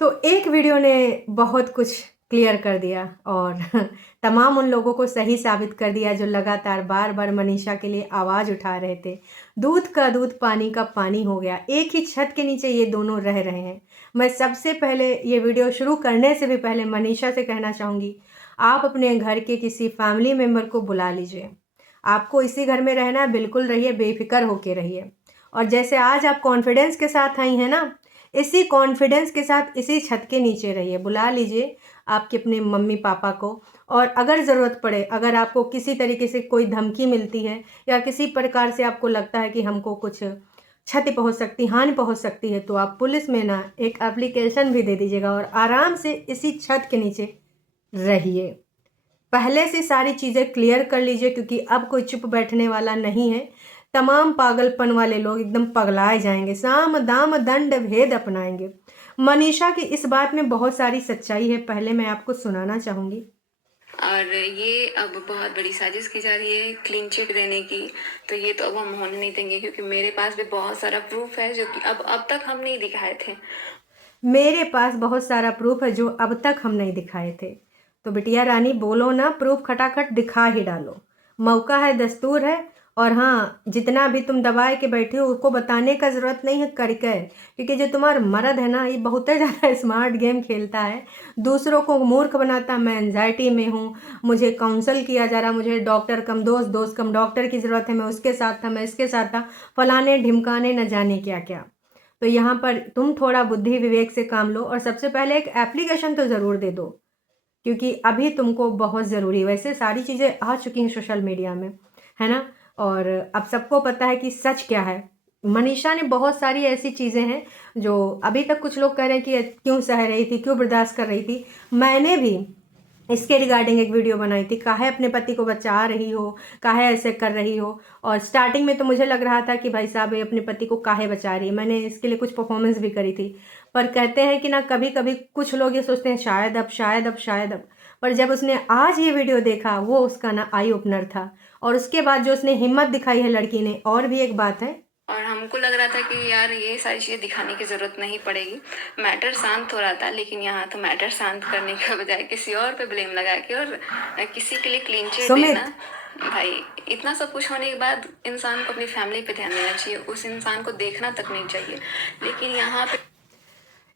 तो एक वीडियो ने बहुत कुछ क्लियर कर दिया और तमाम उन लोगों को सही साबित कर दिया जो लगातार बार-बार मनीषा के लिए आवाज़ उठा रहे थे। दूध का दूध, पानी का पानी हो गया। एक ही छत के नीचे ये दोनों रह रहे हैं। मैं सबसे पहले ये वीडियो शुरू करने से भी पहले मनीषा से कहना चाहूँगी, आप अपने घर के किसी फैमिली मेंबर को बुला लीजिए। आपको इसी घर में रहना है, बिल्कुल रहिए, बेफ़िक्र होके रहिए। और जैसे आज आप कॉन्फिडेंस के साथ आई हैं ना, इसी कॉन्फिडेंस के साथ इसी छत के नीचे रहिए। बुला लीजिए आपके अपने मम्मी-पापा को और अगर ज़रूरत पड़े, अगर आपको किसी तरीके से कोई धमकी मिलती है या किसी प्रकार से आपको लगता है कि हमको कुछ क्षति पहुँच सकती, हानि पहुँच सकती है, तो आप पुलिस में ना एक एप्लीकेशन भी दे दीजिएगा और आराम से इसी छत के नीचे रहिए। पहले से सारी चीज़ें क्लियर कर लीजिए क्योंकि अब कोई चुप बैठने वाला नहीं है। तमाम पागलपन वाले लोग एकदम पगलाए जाएँगे, साम, दाम, दंड, भेद अपनाएँगे। मनीषा की इस बात में बहुत सारी सच्चाई है, पहले मैं आपको सुनाना चाहूँगी। और ये अब बहुत बड़ी साजिश की जा रही है क्लीन चिट देने की, तो ये तो अब हम होने नहीं देंगे क्योंकि मेरे पास भी बहुत सारा प्रूफ है जो कि अब तक हम नहीं दिखाए थे। मेरे पास बहुत सारा प्रूफ है जो अब तक हम नहीं दिखाए थे। तो बिटिया रानी बोलो ना, प्रूफ खटाखट दिखा ही डालो। मौका है, दस्तूर है और हाँ, जितना भी तुम दबाए के बैठे हो उसको बताने का ज़रूरत नहीं है करके, क्योंकि जो तुम्हारा मर्द है ना, ये बहुत ही ज़्यादा स्मार्ट गेम खेलता है, दूसरों को मूर्ख बनाता है। मैं एंजाइटी में हूँ, मुझे काउंसल किया जा रहा, मुझे डॉक्टर कम दोस्त, दोस्त कम डॉक्टर की ज़रूरत है, मैं उसके साथ था, मैं इसके साथ था, फलाने ढिमकाने न जाने क्या-क्या। तो यहाँ पर तुम थोड़ा बुद्धि विवेक से काम लो और सबसे पहले एक एप्लीकेशन तो ज़रूर दे दो, क्योंकि अभी तुमको बहुत ज़रूरी है। वैसे सारी चीज़ें आ चुकी हैं सोशल मीडिया में, है ना? और अब सबको पता है कि सच क्या है। मनीषा ने बहुत सारी ऐसी चीज़ें हैं जो अभी तक कुछ लोग कह रहे हैं कि क्यों सह रही थी, क्यों बर्दाश्त कर रही थी। मैंने भी इसके रिगार्डिंग एक वीडियो बनाई थी, काहे अपने पति को बचा रही हो, काहे ऐसे कर रही हो। और स्टार्टिंग में तो मुझे लग रहा था कि भाई साहब ये अपने पति को काहे बचा रही है, मैंने इसके लिए कुछ परफॉर्मेंस भी करी थी। पर कहते हैं कि ना कभी कभी कुछ लोग ये सोचते हैं शायद अब, शायद अब, शायद अब। पर जब उसने आज ये वीडियो देखा, वो उसका ना आई ओपनर था। और उसके बाद जो उसने हिम्मत दिखाई है लड़की ने, और भी एक बात है, और हमको लग रहा था कि यार ये सारी चीज़ें दिखाने की ज़रूरत नहीं पड़ेगी, मैटर शांत हो रहा था, लेकिन यहाँ तो मैटर शांत करने के बजाय किसी और पे ब्लेम लगा के और किसी के लिए क्लीन चिट सुमित। देना। भाई इतना सब कुछ होने के बाद इंसान को अपनी फैमिली पे ध्यान देना चाहिए, उस इंसान को देखना तक नहीं चाहिए, लेकिन यहाँ पे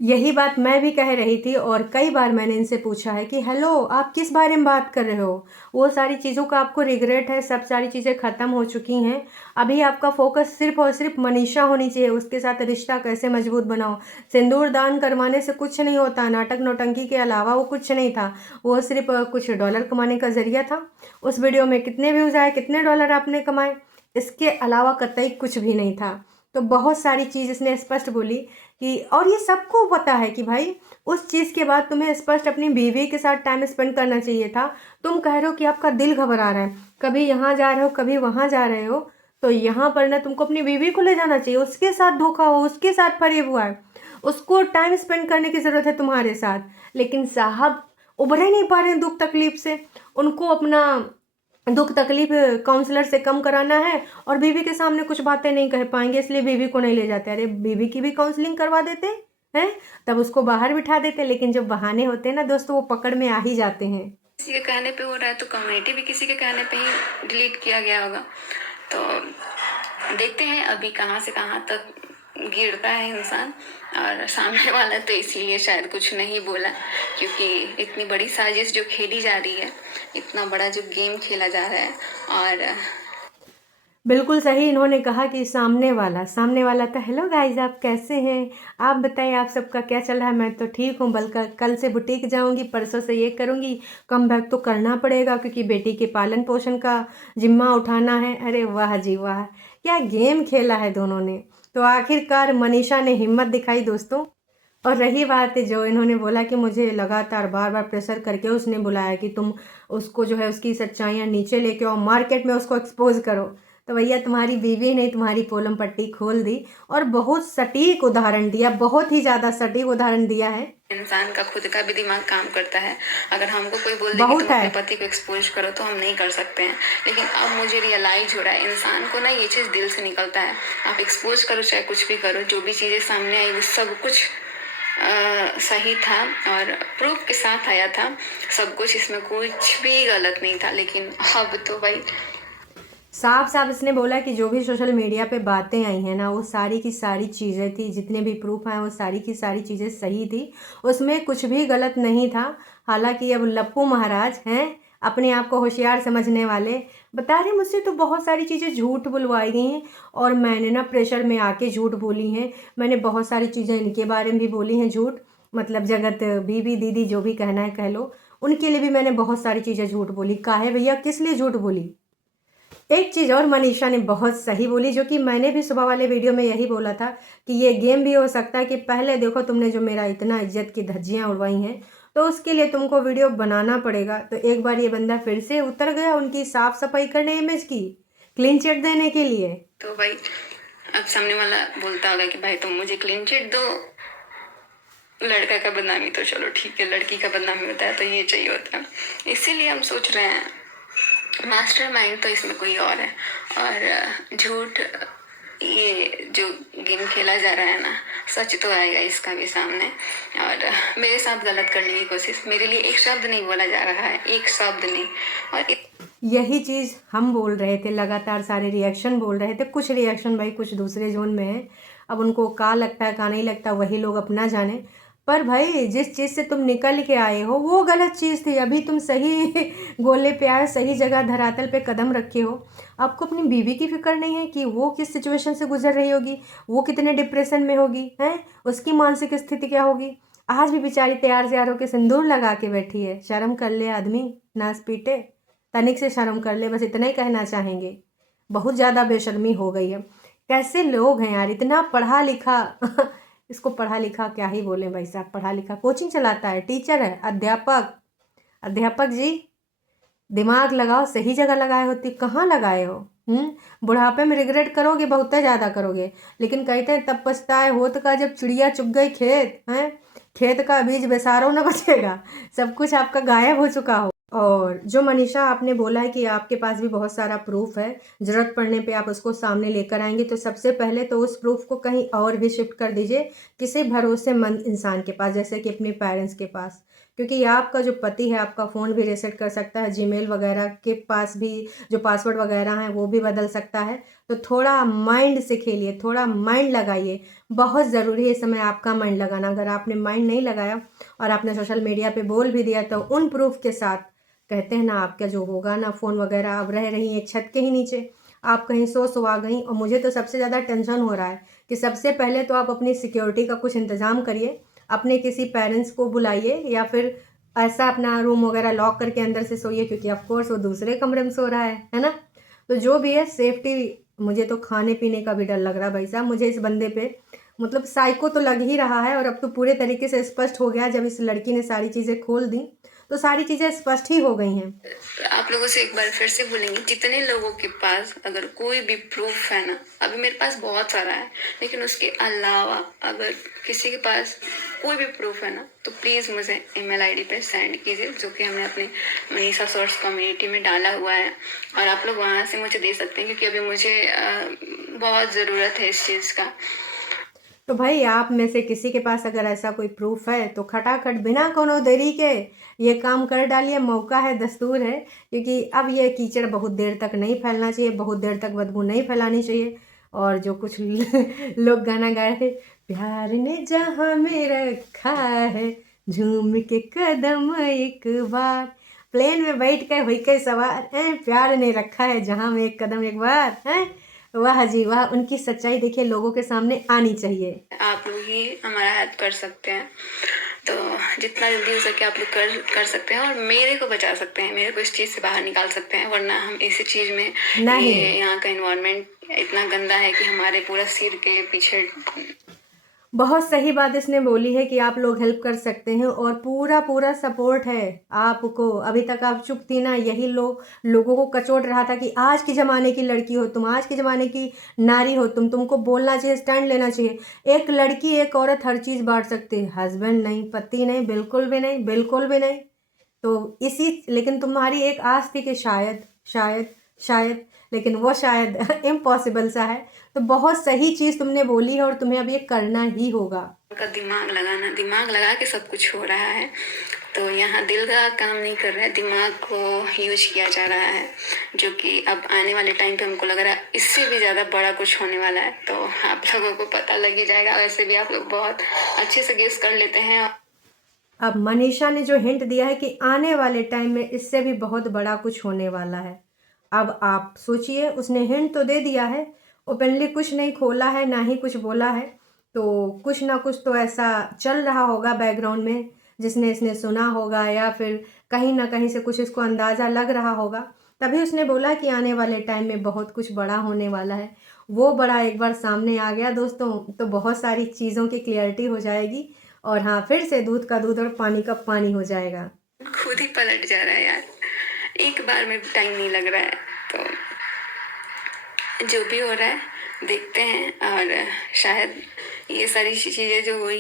यही बात मैं भी कह रही थी और कई बार मैंने इनसे पूछा है कि हेलो, आप किस बारे में बात कर रहे हो? वो सारी चीज़ों का आपको रिग्रेट है, सब सारी चीज़ें ख़त्म हो चुकी हैं। अभी आपका फ़ोकस सिर्फ़ और सिर्फ़ मनीषा होनी चाहिए, उसके साथ रिश्ता कैसे मज़बूत बनाओ। सिंदूर दान करवाने से कुछ नहीं होता, नाटक नौटंकी के अलावा वो कुछ नहीं था। वो सिर्फ़ कुछ डॉलर कमाने का ज़रिया था। उस वीडियो में कितने व्यूज़ आए, कितने डॉलर आपने कमाए, इसके अलावा कतई कुछ भी नहीं था। तो बहुत सारी चीज़ इसने स्पष्ट बोली कि और ये सबको पता है कि भाई उस चीज़ के बाद तुम्हें स्पष्ट अपनी बीवी के साथ टाइम स्पेंड करना चाहिए था। तुम कह रहे हो कि आपका दिल घबरा रहा है, कभी यहाँ जा रहे हो, कभी वहाँ जा रहे हो, तो यहाँ पर ना तुमको अपनी बीवी को ले जाना चाहिए, उसके साथ धोखा हो, उसके साथ फरेब हुआ है, उसको टाइम स्पेंड करने की ज़रूरत है तुम्हारे साथ। लेकिन साहब उभर ही नहीं पा रहे हैं दुख तकलीफ से, उनको अपना दुख तकलीफ काउंसलर से कम कराना है और बीवी के सामने कुछ बातें नहीं कह पाएंगे, इसलिए बीवी को नहीं ले जाते। अरे बीवी की भी काउंसलिंग करवा देते हैं, तब उसको बाहर बिठा देते। लेकिन जब बहाने होते हैं ना दोस्तों, वो पकड़ में आ ही जाते हैं। किसी के कहने पे हो रहा है तो कम्युनिटी भी किसी के कहने पे ही डिलीट किया गया होगा। तो देखते हैं अभी कहाँ से कहाँ तक गिरता है इंसान। और सामने वाला तो इसलिए शायद कुछ नहीं बोला क्योंकि इतनी बड़ी साजिश जो खेली जा रही है, इतना बड़ा जो गेम खेला जा रहा है। और बिल्कुल सही इन्होंने कहा कि सामने वाला था। हेलो गाइस, आप कैसे हैं? आप बताइए आप सबका क्या चल रहा है? मैं तो ठीक हूँ, बल्कि कल से बुटीक जाऊँगी, परसों से ये करूँगी। कम बैक तो करना पड़ेगा क्योंकि बेटी के पालन पोषण का जिम्मा उठाना है। अरे वाह जी वाह, क्या गेम खेला है दोनों ने। तो आखिरकार मनीषा ने हिम्मत दिखाई दोस्तों। और रही बात जो इन्होंने बोला कि मुझे लगातार बार बार प्रेशर करके उसने बुलाया कि तुम उसको जो है उसकी सच्चाइयाँ नीचे लेके आओ, मार्केट में उसको एक्सपोज करो। तो भैया तुम्हारी बीवी ने तुम्हारी पोलम पट्टी खोल दी और बहुत सटीक उदाहरण दिया, बहुत ही ज़्यादा सटीक उदाहरण दिया है। इंसान का खुद का भी दिमाग काम करता है। अगर हमको कोई बोल दे कि बहुत तुम है। अपने पति को एक्सपोज करो तो हम नहीं कर सकते हैं, लेकिन अब मुझे रियलाइज हो रहा है इंसान को ना ये चीज़ दिल से निकलता है। आप एक्सपोज करो चाहे कुछ भी करो, जो भी चीज़ें सामने आई वो सब कुछ सही था और प्रूफ के साथ आया था सब कुछ, इसमें कुछ भी गलत नहीं था। लेकिन अब तो भाई साफ साफ इसने बोला कि जो भी सोशल मीडिया पे बातें आई हैं ना, वो सारी की सारी चीज़ें थी, जितने भी प्रूफ हैं वो सारी की सारी चीज़ें सही थी, उसमें कुछ भी गलत नहीं था। हालांकि अब लप्पू महाराज हैं अपने आप को होशियार समझने वाले, बता रहे मुझसे तो बहुत सारी चीज़ें झूठ बुलवाई गई हैं और मैंने ना प्रेशर में आके झूठ बोली हैं। मैंने बहुत सारी चीज़ें इनके बारे में भी बोली हैं झूठ, मतलब जगत बीबी दीदी जो भी कहना है कह लो, उनके लिए भी मैंने बहुत सारी चीज़ें झूठ बोली। काहे भैया, किस लिए झूठ बोली? एक चीज़ और मनीषा ने बहुत सही बोली, जो कि मैंने भी सुबह वाले वीडियो में यही बोला था कि ये गेम भी हो सकता है कि पहले देखो तुमने जो मेरा इतना इज्जत की धज्जियाँ उड़वाई हैं, तो उसके लिए तुमको वीडियो बनाना पड़ेगा। तो एक बार ये बंदा फिर से उतर गया उनकी साफ सफाई करने, इमेज की क्लीन चिट देने के लिए। तो भाई अब सामने वाला बोलता होगा कि भाई तुम मुझे क्लीन चिट दो, लड़का का बदनामी तो चलो ठीक है, लड़की का बदनामी होता है तो ये चाहिए होता है। इसीलिए हम सोच रहे हैं मास्टरमाइंड तो इसमें कोई और है, और झूठ ये जो गेम खेला जा रहा है ना, सच तो आएगा इसका भी सामने। और मेरे साथ गलत करने की कोशिश, मेरे लिए एक शब्द नहीं बोला जा रहा है, एक शब्द नहीं। और यही चीज़ हम बोल रहे थे, लगातार सारे रिएक्शन बोल रहे थे। कुछ रिएक्शन भाई कुछ दूसरे जोन में है, अब उनको का लगता है का नहीं लगता वही लोग अपना जाने। पर भाई जिस चीज़ से तुम निकल के आए हो वो गलत चीज़ थी, अभी तुम सही गोले पे आए, सही जगह धरातल पे कदम रखे हो। आपको अपनी बीवी की फिक्र नहीं है कि वो किस सिचुएशन से गुजर रही होगी, वो कितने डिप्रेशन में होगी, हैं उसकी मानसिक स्थिति क्या होगी। आज भी बेचारी तैयार श्यार होकर सिंदूर लगा के बैठी है। शर्म कर ले आदमी, नाच पीटे, तनिक से शर्म कर ले, बस इतना ही कहना चाहेंगे। बहुत ज़्यादा बेशर्मी हो गई है। कैसे लोग हैं यार, इतना पढ़ा लिखा इसको पढ़ा लिखा क्या ही बोलें भाई साहब, पढ़ा लिखा, कोचिंग चलाता है, टीचर है, अध्यापक। अध्यापक जी दिमाग लगाओ, सही जगह लगाए होती, कहाँ लगाए हो? बुढ़ापे में रिग्रेट करोगे, बहुत ज़्यादा करोगे। लेकिन कहते हैं तब पछताए होत का जब चिड़िया चुग गई खेत, हैं खेत का बीज बेसारो न बचेगा, सब कुछ आपका गायब हो चुका हो। और जो मनीषा आपने बोला है कि आपके पास भी बहुत सारा प्रूफ है, ज़रूरत पड़ने पे आप उसको सामने लेकर आएंगे, तो सबसे पहले तो उस प्रूफ को कहीं और भी शिफ्ट कर दीजिए, किसी भरोसेमंद इंसान के पास, जैसे कि अपने पेरेंट्स के पास। क्योंकि आपका जो पति है आपका फ़ोन भी रीसेट कर सकता है, जीमेल वगैरह के पास भी जो पासवर्ड वगैरह हैं वो भी बदल सकता है। तो थोड़ा माइंड से खेलिए, थोड़ा माइंड लगाइए, बहुत ज़रूरी है इस समय आपका माइंड लगाना। अगर आपने माइंड नहीं लगाया और आपने सोशल मीडिया पे बोल भी दिया, तो उन प्रूफ के साथ कहते हैं ना आपका जो होगा ना, फ़ोन वगैरह अब रह रही है छत के ही नीचे, आप कहीं सो आ गई। और मुझे तो सबसे ज़्यादा टेंशन हो रहा है कि सबसे पहले तो आप अपनी सिक्योरिटी का कुछ इंतज़ाम करिए, अपने किसी पेरेंट्स को बुलाइए या फिर ऐसा अपना रूम वगैरह लॉक करके अंदर से सोइए, क्योंकि ऑफ कोर्स वो दूसरे कमरे में सो रहा है ना। तो जो भी है सेफ्टी, मुझे तो खाने पीने का भी डर लग रहा है भाई साहब। मुझे इस बंदे पे मतलब साइको तो लग ही रहा है, और अब तो पूरे तरीके से स्पष्ट हो गया जब इस लड़की ने सारी चीज़ें खोल दी, तो सारी चीज़ें स्पष्ट ही हो गई हैं। आप लोगों से एक बार फिर से बोलेंगे, जितने लोगों के पास अगर कोई भी प्रूफ है ना, अभी मेरे पास बहुत सारा है, लेकिन उसके अलावा अगर किसी के पास कोई भी प्रूफ है ना, तो प्लीज़ मुझे ईमेल आईडी पे सेंड कीजिए, जो कि हमने अपने मनीषा सोर्स कम्युनिटी में डाला हुआ है, और आप लोग वहाँ से मुझे दे सकते हैं, क्योंकि अभी मुझे बहुत ज़रूरत है इस चीज़ का। तो भाई आप में से किसी के पास अगर ऐसा कोई प्रूफ है तो खटाखट बिना कोनो देरी के ये काम कर डालिए, मौका है, दस्तूर है। क्योंकि अब ये कीचड़ बहुत देर तक नहीं फैलना चाहिए, बहुत देर तक बदबू नहीं फैलानी चाहिए। और जो कुछ लोग गाना गा रहे थे, प्यार ने जहाँ में रखा है झूम के कदम एक बार, प्लेन में बैठ कर हुई के सवार हैं, प्यार ने रखा है जहाँ में एक कदम एक बार, हैं वाह जी वाह। उनकी सच्चाई देखिए लोगों के सामने आनी चाहिए। आप लोग ही हमारा हेल्प कर सकते हैं, तो जितना जल्दी हो सके आप लोग कर सकते हैं, और मेरे को बचा सकते हैं, मेरे को इस चीज़ से बाहर निकाल सकते हैं। वरना हम इसी चीज़ में, नहीं, ये यहाँ का इन्वायरमेंट इतना गंदा है कि हमारे पूरा सिर के पीछे। बहुत सही बात इसने बोली है कि आप लोग हेल्प कर सकते हैं, और पूरा पूरा सपोर्ट है आपको। अभी तक आप चुप थी ना, यही लोगों को कचोट रहा था कि आज के ज़माने की लड़की हो तुम, आज के ज़माने की नारी हो तुम, तुमको बोलना चाहिए, स्टैंड लेना चाहिए। एक लड़की एक औरत हर चीज़ बांट सकती है, हस्बैंड नहीं, पति नहीं, बिल्कुल भी नहीं, बिल्कुल भी नहीं। तो लेकिन तुम्हारी एक आस थी कि शायद शायद शायद, लेकिन वो शायद इम्पॉसिबल सा है। तो बहुत सही चीज़ तुमने बोली है और तुम्हें अब ये करना ही होगा। का दिमाग लगा के सब कुछ हो रहा है। तो यहाँ दिल का काम नहीं कर रहा है, दिमाग को यूज किया जा रहा है, जो कि अब आने वाले टाइम पे हमको लग रहा है इससे भी ज़्यादा बड़ा कुछ होने वाला है। तो आप लोगों को पता लग ही जाएगा। वैसे भी आप लोग बहुत अच्छे से गेस कर लेते हैं। अब मनीषा ने जो हिंट दिया है कि आने वाले टाइम में इससे भी बहुत बड़ा कुछ होने वाला है। अब आप सोचिए, उसने हिंट तो दे दिया है, ओपनली कुछ नहीं खोला है, ना ही कुछ बोला है, तो कुछ ना कुछ तो ऐसा चल रहा होगा बैकग्राउंड में जिसने इसने सुना होगा, या फिर कहीं ना कहीं से कुछ इसको अंदाज़ा लग रहा होगा, तभी उसने बोला कि आने वाले टाइम में बहुत कुछ बड़ा होने वाला है। वो बड़ा एक बार सामने आ गया दोस्तों, तो बहुत सारी चीज़ों की क्लियरिटी हो जाएगी, और हाँ, फिर से दूध का दूध और पानी का पानी हो जाएगा। खुद ही पलट जा रहा है यार, एक बार में टाइम नहीं लग रहा है। तो जो भी हो रहा है देखते हैं, और शायद ये सारी चीज़ें जो हुई,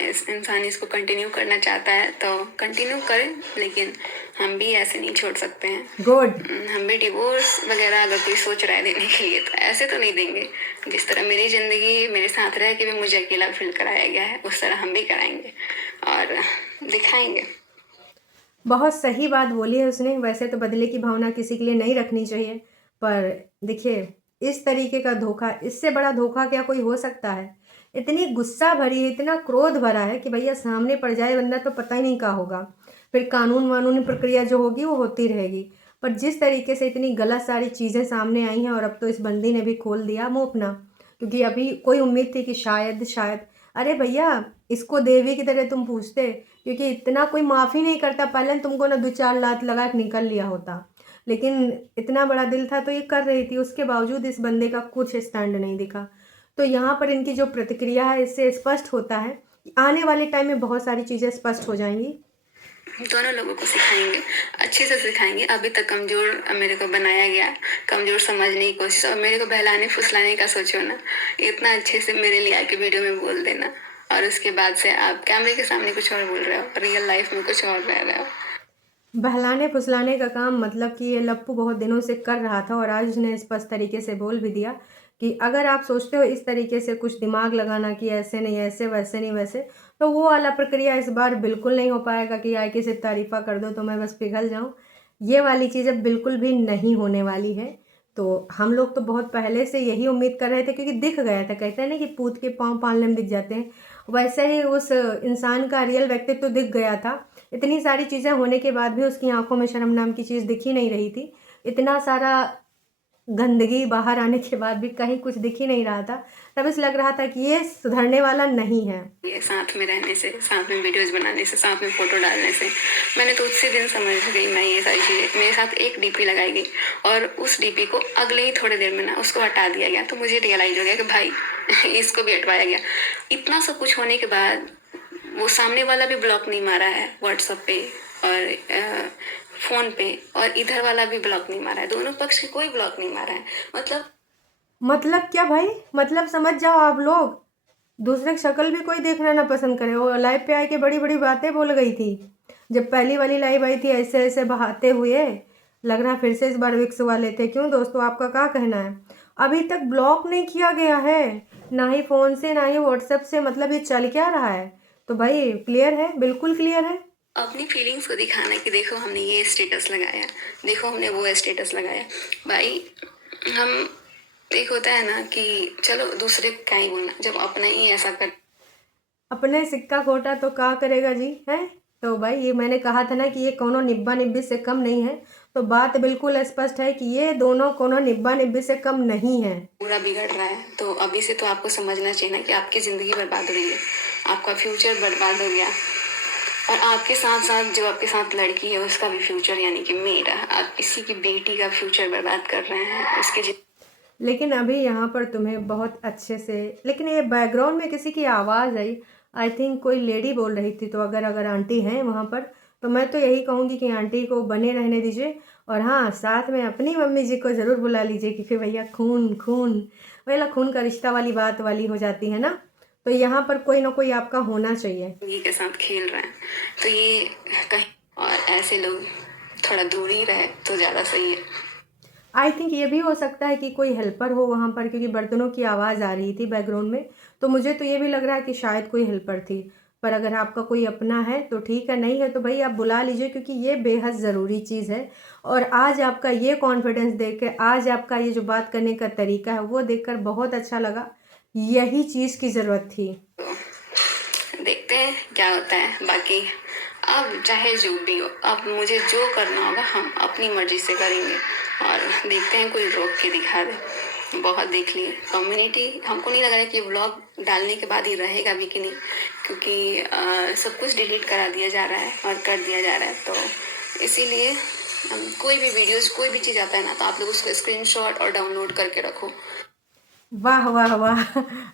इस इंसान इसको कंटिन्यू करना चाहता है तो कंटिन्यू करें, लेकिन हम भी ऐसे नहीं छोड़ सकते हैं। गुड। हम भी डिवोर्स वगैरह अगर कोई सोच रहा है देने के लिए तो ऐसे तो नहीं देंगे। जिस तरह मेरी ज़िंदगी मेरे साथ रह के भी मुझे अकेला फील कराया गया है, उस तरह हम भी कराएंगे और दिखाएंगे। बहुत सही बात बोली है उसने। वैसे तो बदले की भावना किसी के लिए नहीं रखनी चाहिए, पर देखिए, इस तरीके का धोखा, इससे बड़ा धोखा क्या कोई हो सकता है। इतनी गुस्सा भरी है, इतना क्रोध भरा है कि भैया सामने पड़ जाए बंदा तो पता ही नहीं क्या होगा। फिर कानून वानूनी प्रक्रिया जो होगी वो होती रहेगी। पर जिस तरीके से इतनी गलत सारी चीज़ें सामने आई हैं, और अब तो इस बंदी ने भी खोल दिया मुँह अपना, क्योंकि अभी कोई उम्मीद थी कि शायद अरे भैया, इसको देवी की तरह तुम पूछते, क्योंकि इतना कोई माफ़ी नहीं करता। पहले तुमको ना 2-4 लात लगा के निकल लिया होता, लेकिन इतना बड़ा दिल था तो ये कर रही थी। उसके बावजूद इस बंदे का कुछ स्टैंड नहीं दिखा। तो यहाँ पर इनकी जो प्रतिक्रिया है, इससे स्पष्ट होता है कि आने वाले टाइम में बहुत सारी चीज़ें स्पष्ट हो जाएंगी। दोनों लोगों को सिखाएंगे, अच्छे से सिखाएंगे। अभी तक कमज़ोर मेरे को बनाया गया, कमज़ोर समझने की कोशिश, और मेरे को बहलाने फुसलाने का सोचो ना, इतना अच्छे से मेरे लिए आके वीडियो में बोल देना, और उसके बाद से आप कैमरे के सामने कुछ और बोल रहे हो, रियल लाइफ में कुछ और रह रहे हो। बहलाने फुसलाने का काम मतलब कि ये लप्पू बहुत दिनों से कर रहा था, और आज उसने स्पष्ट तरीके से बोल भी दिया कि अगर आप सोचते हो इस तरीके से कुछ दिमाग लगाना कि ऐसे नहीं ऐसे, वैसे नहीं वैसे, तो वो वाला प्रक्रिया इस बार बिल्कुल नहीं हो पाएगा कि आके सिर्फ तारीफ़ा कर दो तो मैं बस पिघल जाऊँ। ये वाली चीज़ें बिल्कुल भी नहीं होने वाली है। तो हम लोग तो बहुत पहले से यही उम्मीद कर रहे थे, क्योंकि दिख गया था। कहते हैं ना कि पूत के पाँव पालने में दिख जाते हैं, वैसे ही उस इंसान का रियल व्यक्तित्व तो दिख गया था। इतनी सारी चीज़ें होने के बाद भी उसकी आंखों में शर्म नाम की चीज़ दिख ही नहीं रही थी। इतना सारा गंदगी बाहर आने के बाद भी कहीं कुछ दिख ही नहीं रहा था। तब इस लग रहा था कि ये सुधरने वाला नहीं है। ये साथ में रहने से, साथ में वीडियोस बनाने से, साथ में फ़ोटो डालने से, मैंने तो उसी दिन समझ गई मैं, ये सारी चीज़ें मेरे साथ एक डीपी लगाई गई, और उस डीपी को अगले ही थोड़ी देर में ना उसको हटा दिया गया। तो मुझे रियलाइज़ हो गया कि भाई इसको भी हटवाया गया। इतना सब कुछ होने के बाद वो सामने वाला भी ब्लॉक नहीं मारा है व्हाट्सएप पे और फ़ोन पे, और इधर वाला भी ब्लॉक नहीं मारा है। दोनों पक्ष के कोई ब्लॉक नहीं मारा है। मतलब क्या भाई? मतलब समझ जाओ आप लोग, दूसरे की शक्ल भी कोई देखना ना पसंद करे। वो लाइव पे आके बड़ी बड़ी बातें बोल गई थी। जब पहली वाली लाइव आई थी ऐसे ऐसे बहाते हुए, लग रहा फिर से इस बार विक्स वाले थे। क्यों दोस्तों, आपका क्या कहना है? अभी तक ब्लॉक नहीं किया गया है, ना ही फ़ोन से ना ही व्हाट्सएप से। मतलब ये चल क्या रहा है? तो भाई क्लियर है, बिल्कुल क्लियर है। अपनी फीलिंग्स को दिखाना कि देखो हमने ये स्टेटस लगाया, देखो हमने वो स्टेटस लगाया। भाई हम, एक होता है ना कि चलो दूसरे का क्या ही बोलना, जब अपना ही ऐसा कर, अपने सिक्का खोटा तो क्या करेगा जी, है? तो भाई ये मैंने कहा था ना कि ये कोनो निब्बा निब्बी से कम नहीं है। तो बात बिल्कुल स्पष्ट है कि ये दोनों कोनो निब्बा निब्बी से कम नहीं है। पूरा बिगड़ रहा है। तो अभी से तो आपको समझना चाहिए ना कि आपकी ज़िंदगी बर्बाद हो रही है, आपका फ्यूचर बर्बाद हो गया, और आपके साथ साथ जो आपके साथ लड़की है उसका भी फ्यूचर, यानी कि मेरा, आप किसी की बेटी का फ्यूचर बर्बाद कर रहे हैं उसके। लेकिन अभी यहाँ पर तुम्हें बहुत अच्छे से, लेकिन ये बैकग्राउंड में किसी की आवाज़ आई, आई थिंक कोई लेडी बोल रही थी। तो अगर आंटी हैं वहाँ पर, तो मैं तो यही कहूँगी कि आंटी को बने रहने दीजिए, और हाँ, साथ में अपनी मम्मी जी को ज़रूर बुला लीजिए, क्योंकि भैया खून खून भैया खून का रिश्ता वाली बात वाली हो जाती है ना। तो यहाँ पर कोई ना कोई आपका होना चाहिए। जिंदगी के साथ खेल रहे हैं, तो ये कहीं, और ऐसे लोग थोड़ा दूर ही रहे तो ज़्यादा सही है। आई थिंक ये भी हो सकता है कि कोई हेल्पर हो वहाँ पर, क्योंकि बर्तनों की आवाज़ आ रही थी बैकग्राउंड में, तो मुझे तो ये भी लग रहा है कि शायद कोई हेल्पर थी। पर अगर आपका कोई अपना है तो ठीक है, नहीं है तो भाई आप बुला लीजिए, क्योंकि ये बेहद ज़रूरी चीज़ है। और आज आपका ये कॉन्फिडेंस देख के, आज आपका ये जो बात करने का तरीका है वो देखकर बहुत अच्छा लगा। यही चीज़ की ज़रूरत थी। देखते हैं क्या होता है। बाकी अब चाहे जो भी हो, अब मुझे जो करना होगा हम अपनी मर्जी से करेंगे, और देखते हैं कोई रोक के दिखा दे। बहुत देख लिए कम्युनिटी, हमको नहीं लग रहा है कि व्लॉग डालने के बाद ही रहेगा भी कि नहीं, क्योंकि सब कुछ डिलीट करा दिया जा रहा है और कर दिया जा रहा है। तो इसीलिए कोई भी वीडियोस, कोई भी चीज़ आता है ना, तो आप लोग उसको स्क्रीनशॉट और डाउनलोड करके रखो। वाह वाह वाह!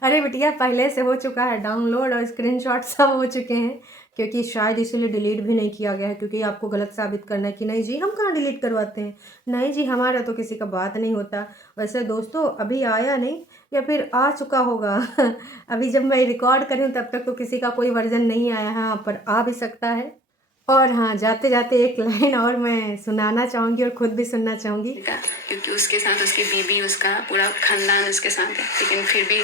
अरे बिटिया, पहले से हो चुका है डाउनलोड और स्क्रीनशॉट सब हो चुके हैं, क्योंकि शायद इसीलिए डिलीट भी नहीं किया गया है, क्योंकि आपको गलत साबित करना है कि नहीं जी हम कहाँ डिलीट करवाते हैं, नहीं जी हमारा तो किसी का बात नहीं होता। वैसे दोस्तों अभी आया नहीं, या फिर आ चुका होगा अभी जब मैं रिकॉर्ड कर रही हूँ तब तक तो किसी का कोई वर्जन नहीं आया है, पर आ भी सकता है। और हाँ, जाते जाते एक लाइन और मैं सुनाना चाहूँगी और खुद भी सुनना चाहूँगी। क्योंकि उसके साथ उसकी बीबी, उसका पूरा खानदान उसके साथ है, लेकिन फिर भी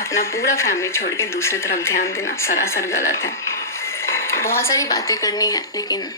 अपना पूरा फैमिली छोड़ के दूसरी तरफ ध्यान देना सरासर गलत है। बहुत सारी बातें करनी है, लेकिन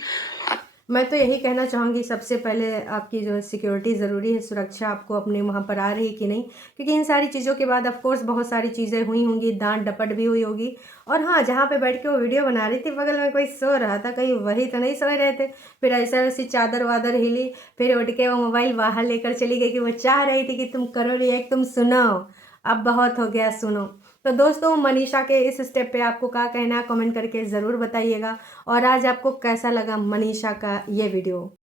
मैं तो यही कहना चाहूँगी, सबसे पहले आपकी जो है सिक्योरिटी ज़रूरी है, सुरक्षा आपको अपने वहाँ पर आ रही कि नहीं, क्योंकि इन सारी चीज़ों के बाद ऑफ कोर्स बहुत सारी चीज़ें हुई होंगी, डांट डपट भी हुई होगी। और हाँ, जहाँ पे बैठ के वो वीडियो बना रही थी बगल में कोई सो रहा था, कहीं वही तो नहीं सोए रहे थे। फिर ऐसा वैसी चादर वादर हिली, फिर उठ के वो मोबाइल बाहर लेकर चली गई कि वो चाह रही थी कि तुम करो रिएक्ट, तुम सुनाओ, अब बहुत हो गया सुनो। तो दोस्तों मनीषा के इस स्टेप पे आपको क्या कहना है कमेंट करके ज़रूर बताइएगा। और आज आपको कैसा लगा मनीषा का ये वीडियो।